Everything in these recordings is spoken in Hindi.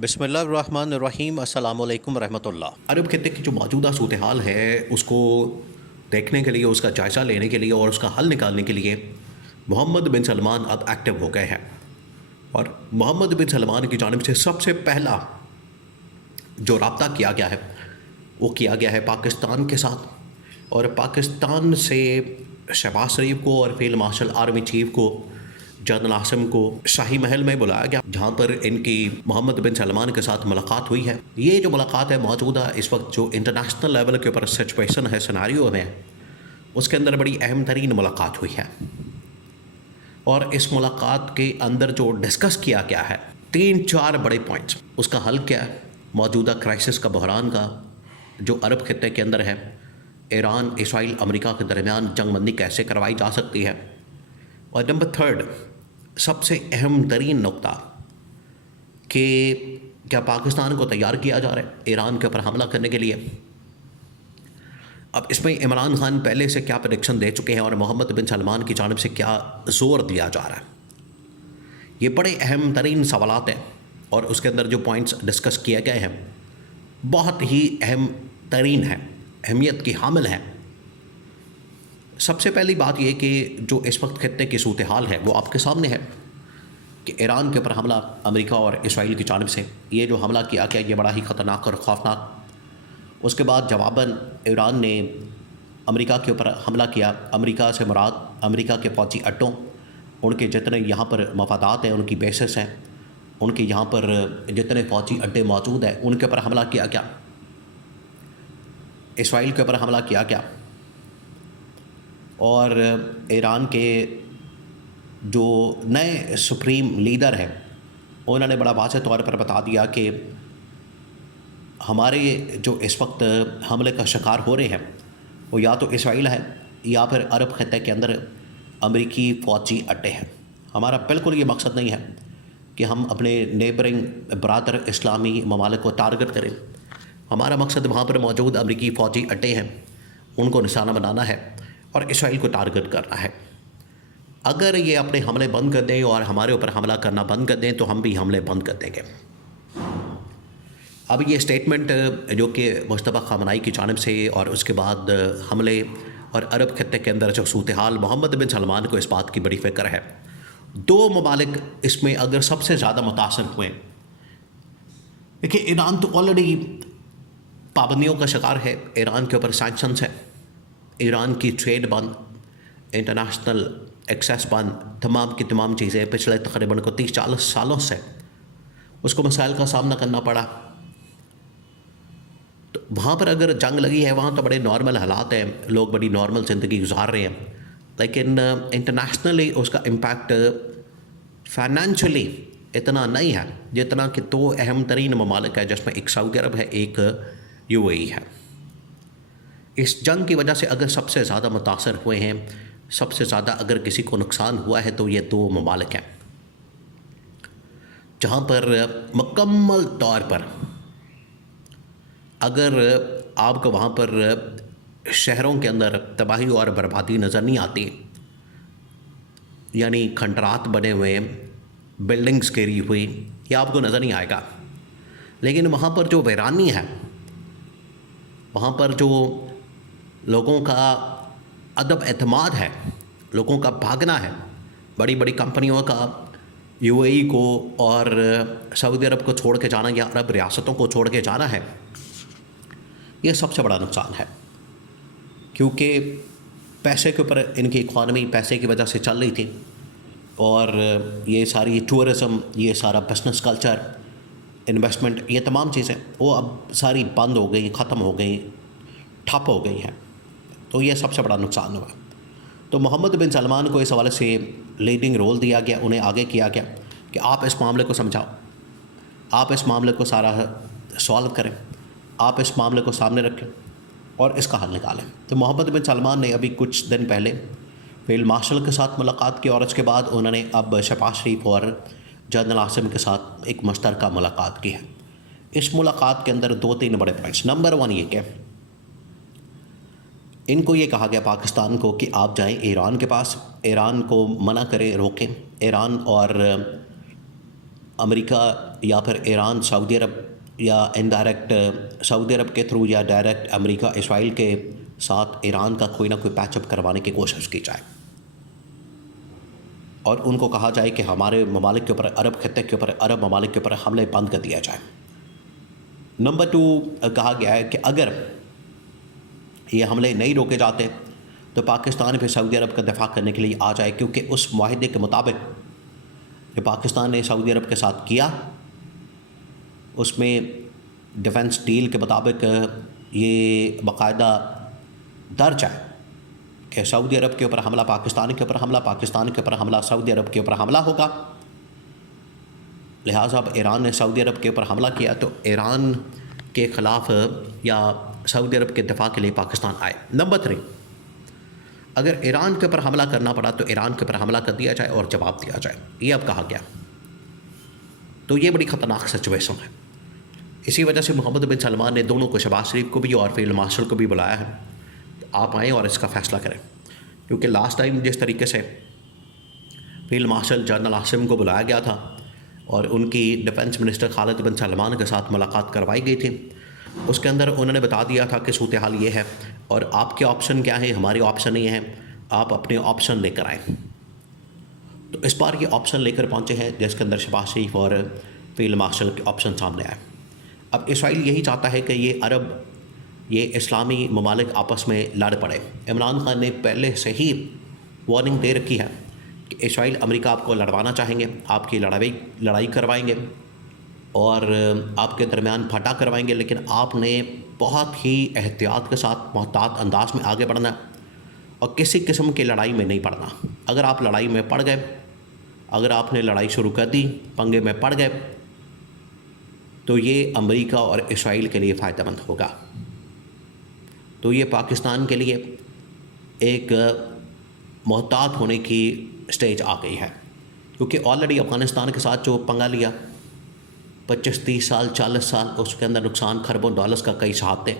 बिस्मिल्लाहिर्रहमानिर्रहीम अस्सलामु अलैकुम रहमतुल्लाह। अरब खित्ते की जो मौजूदा सूरत हाल है उसको देखने के लिए, उसका जायज़ा लेने के लिए और उसका हल निकालने के लिए मोहम्मद बिन सलमान अब एक्टिव हो गए हैं। और मोहम्मद बिन सलमान की जानिब से सबसे पहला जो राब्ता किया गया है वो किया गया है पाकिस्तान के साथ। और पाकिस्तान से शहबाज शरीफ को और फील्ड मार्शल आर्मी चीफ को जनरल आसिम को शाही महल में बुलाया गया, जहाँ पर इनकी मोहम्मद बिन सलमान के साथ मुलाकात हुई है। ये जो मुलाकात है मौजूदा इस वक्त जो इंटरनेशनल लेवल के ऊपर सिचुएशन है, सिनारियो में, उसके अंदर बड़ी अहम तरीन मुलाकात हुई है। और इस मुलाकात के अंदर जो डिस्कस किया गया है 3-4 बड़े पॉइंट्स, उसका हल क्या है, मौजूदा क्राइसिस का, बहरान का जो अरब खित्ते के अंदर है, ईरान, इसराइल, अमेरिका के दरमियान जंगबंदी कैसे करवाई जा सकती है, और नंबर 3 सबसे अहम तरीन नुकता कि क्या पाकिस्तान को तैयार किया जा रहा है ईरान के ऊपर हमला करने के लिए। अब इसमें इमरान खान पहले से क्या प्रेडिक्शन दे चुके हैं और मोहम्मद बिन सलमान की जानिब से क्या ज़ोर दिया जा रहा है, ये बड़े अहम तरीन सवालात हैं। और उसके अंदर जो पॉइंट्स डिस्कस किए गए हैं बहुत ही अहम तरीन हैं, अहमियत की हामिल हैं। सबसे पहली बात यह कि जो इस वक्त खित्ते की सूरत हाल है वो आपके सामने है कि ईरान के ऊपर हमला अमेरिका और इसराइल की जानिब से, ये जो हमला किया गया ये बड़ा ही ख़तरनाक और ख़ौफनाक। उसके बाद जवाबन ईरान ने अमेरिका के ऊपर हमला किया। अमेरिका से मुराद अमेरिका के फ़ौजी अड्डों, उनके जितने यहाँ पर मफादात हैं, उनकी बेसिस हैं, उनके यहाँ पर जितने फ़ौजी अड्डे मौजूद हैं उनके ऊपर हमला किया गया। इसराइल के ऊपर हमला किया गया और ईरान के जो नए सुप्रीम लीडर हैं उन्होंने बड़ा वाज़ेह तौर पर बता दिया कि हमारे जो इस वक्त हमले का शिकार हो रहे हैं वो या तो इसराइल है या फिर अरब खित्ते के अंदर अमेरिकी फ़ौजी अड्डे हैं। हमारा बिल्कुल ये मकसद नहीं है कि हम अपने नेबरिंग बरादर इस्लामी ममालिक को टारगेट करें। हमारा मकसद वहाँ पर मौजूद अमेरिकी फ़ौजी अड्डे हैं उनको निशाना बनाना है और इसराइल को टारगेट करना है। अगर ये अपने हमले बंद कर दें और हमारे ऊपर हमला करना बंद कर दें तो हम भी हमले बंद कर देंगे। अब ये स्टेटमेंट जो कि मुश्तबा ख़ामनेई की जानिब से और उसके बाद हमले और अरब खित्ते के अंदर जो सूरत हाल, मोहम्मद बिन सलमान को इस बात की बड़ी फ़िक्र है। 2 ममालिक इसमें अगर सबसे ज़्यादा मुतासर हुए, देखिए ईरान तो ऑलरेडी पाबंदियों का शिकार है, ईरान के ऊपर सैंक्शंस है, ईरान की ट्रेड बंद, इंटरनेशनल एक्सेस बंद, तमाम की तमाम चीज़ें पिछले तकरीबन को 30-40 सालों से उसको मसाइल का सामना करना पड़ा। तो वहाँ पर अगर जंग लगी है वहाँ तो बड़े नॉर्मल हालात हैं, लोग बड़ी नॉर्मल ज़िंदगी गुजार रहे हैं, लेकिन इंटरनेशनली उसका इम्पैक्ट फाइनेंशियली इतना नहीं है जितना कि 2 अहम तरीन ममालिक है जिसमें एक सऊदी अरब है, एक UAE है। इस जंग की वजह से अगर सबसे ज़्यादा मुतासर हुए हैं, सबसे ज़्यादा अगर किसी को नुकसान हुआ है तो ये 2 ममालिक हैं, जहाँ पर मुकम्मल तौर पर अगर आपको वहाँ पर शहरों के अंदर तबाही और बर्बादी नज़र नहीं आती, यानी खंडरात बने हुए, बिल्डिंग्स गिरी हुई, ये आपको नज़र नहीं आएगा। लेकिन वहाँ पर जो वीरानी है, वहाँ पर जो लोगों का अदब एतमाद है, लोगों का भागना है, बड़ी बड़ी कंपनियों का UAE को और सऊदी अरब को छोड़ के जाना या अरब रियासतों को छोड़ के जाना है, ये सबसे बड़ा नुकसान है। क्योंकि पैसे के ऊपर इनकी इकॉनमी पैसे की वजह से चल रही थी और ये सारी टूरिज़म, ये सारा बिजनेस कल्चर, इन्वेस्टमेंट, ये तमाम चीज़ें वो अब सारी बंद हो गई, ख़त्म हो गई, ठप हो गई हैं। तो ये सबसे बड़ा नुकसान हुआ। तो मोहम्मद बिन सलमान को इस हवाले से लीडिंग रोल दिया गया, उन्हें आगे किया गया कि आप इस मामले को समझाओ, आप इस मामले को सारा सॉल्व करें, आप इस मामले को सामने रखें और इसका हल निकालें। तो मोहम्मद बिन सलमान ने अभी कुछ दिन पहले फील्ड मार्शल के साथ मुलाकात की और उसके बाद उन्होंने अब शहबाज शरीफ और जनरल आसिम के साथ एक मुश्तरका मुलाकात की है। इस मुलाकात के अंदर 2-3 बड़े पॉइंट्स। नंबर 1 ये कि इनको ये कहा गया पाकिस्तान को कि आप जाएं ईरान के पास, ईरान को मना करें, रोकें। ईरान और अमेरिका या फिर ईरान सऊदी अरब या इनडायरेक्ट सऊदी अरब के थ्रू या डायरेक्ट अमेरिका इसराइल के साथ ईरान का कोई ना कोई पैचअप करवाने की कोशिश की जाए और उनको कहा जाए कि हमारे ममालिक के ऊपर, अरब खत्ते के ऊपर, अरब ममालिक के ऊपर हमले बंद कर दिया जाए। नंबर 2 कहा गया है कि अगर ये हमले नहीं रोके जाते तो पाकिस्तान फिर सऊदी अरब का दिफा करने के लिए आ जाए, क्योंकि उस माहिदे के मुताबिक जो पाकिस्तान ने सऊदी अरब के साथ किया उसमें डिफेंस डील के मुताबिक ये बाकायदा दर्ज है कि सऊदी अरब के ऊपर हमला, पाकिस्तान के ऊपर हमला, पाकिस्तान के ऊपर हमला, सऊदी अरब के ऊपर हमला होगा। लिहाजा अब ईरान ने सऊदी अरब के ऊपर हमला किया तो ईरान के ख़िलाफ़ या सऊदी अरब के दिफा के लिए पाकिस्तान आए। नंबर 3, अगर ईरान के ऊपर हमला करना पड़ा तो ईरान के ऊपर हमला कर दिया जाए और जवाब दिया जाए, ये अब कहा गया। तो ये बड़ी ख़तरनाक सिचुएशन है। इसी वजह से मोहम्मद बिन सलमान ने दोनों को, शहबाज शरीफ को भी और फील्ड मार्शल को भी बुलाया है, आप आएँ और इसका फ़ैसला करें। क्योंकि लास्ट टाइम जिस तरीके से फील्ड मार्शल जनरल आसिम को बुलाया गया था और उनकी डिफेंस मिनिस्टर खालिद बिन सलमान के साथ मुलाकात करवाई गई थी, उसके अंदर उन्होंने बता दिया था कि सूरत हाल ये है और आपके ऑप्शन क्या है, हमारे ऑप्शन ये हैं, आप अपने ऑप्शन लेकर आएँ। तो इस बार ये ऑप्शन लेकर पहुँचे हैं जिसके अंदर शहबाज शरीफ और फील्ड मार्शल के ऑप्शन सामने आए। अब इसराइल यही चाहता है कि ये इस्लामी ममालिक आपस में लड़ पड़े। इमरान खान ने पहले से ही वार्निंग दे रखी है कि इसराइल अमेरिका आपको लड़वाना चाहेंगे, आपकी लड़ाई करवाएंगे और आपके दरमियान फटा करवाएंगे, लेकिन आपने बहुत ही एहतियात के साथ, मोहतात अंदाज में आगे बढ़ना और किसी किस्म की लड़ाई में नहीं पड़ना। अगर आप लड़ाई में पड़ गए, अगर आपने लड़ाई शुरू कर दी, पंगे में पड़ गए, तो ये अमेरिका और इसराइल के लिए फ़ायदेमंद होगा। तो ये पाकिस्तान के लिए एक मोहतात होने की स्टेज आ गई है, क्योंकि ऑलरेडी अफ़गानिस्तान के साथ जो पंगा लिया 25-30 साल 40 साल, उसके अंदर नुकसान खरबों डॉलर्स का कई सहाते,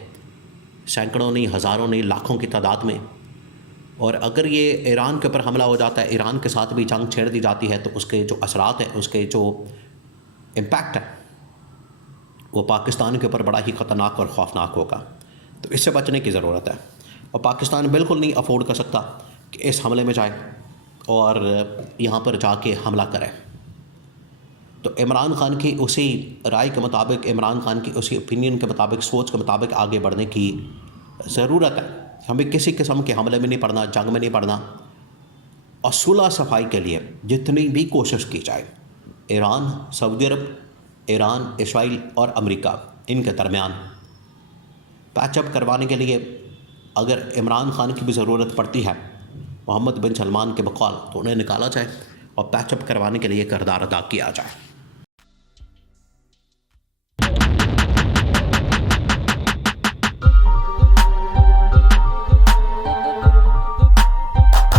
सैकड़ों नहीं, हज़ारों नहीं, लाखों की तादाद में। और अगर ये ईरान के ऊपर हमला हो जाता है, ईरान के साथ भी जंग छेड़ दी जाती है, तो उसके जो असरात हैं, उसके जो इम्पैक्ट है, वो पाकिस्तान के ऊपर बड़ा ही ख़तरनाक और ख़ौफनाक होगा। तो इससे बचने की ज़रूरत है और पाकिस्तान बिल्कुल नहीं अफोर्ड कर सकता कि इस हमले में जाए और यहाँ पर जाके हमला करे। तो इमरान खान की उसी राय के मुताबिक, इमरान खान की उसी ओपिनियन के मुताबिक, सोच के मुताबिक आगे बढ़ने की ज़रूरत है। हमें किसी किस्म के हमले में नहीं पड़ना, जंग में नहीं पड़ना और सुलह सफाई के लिए जितनी भी कोशिश की जाए, ईरान, सऊदी अरब, ईरान, इसराइल और अमेरिका, इनके दरमियान पैचअप करवाने के लिए अगर इमरान खान की भी ज़रूरत पड़ती है मोहम्मद बिन सलमान के बकौल, तो उन्हें निकाला जाए और पैचअप करवाने के लिए किरदार अदा किया जाए।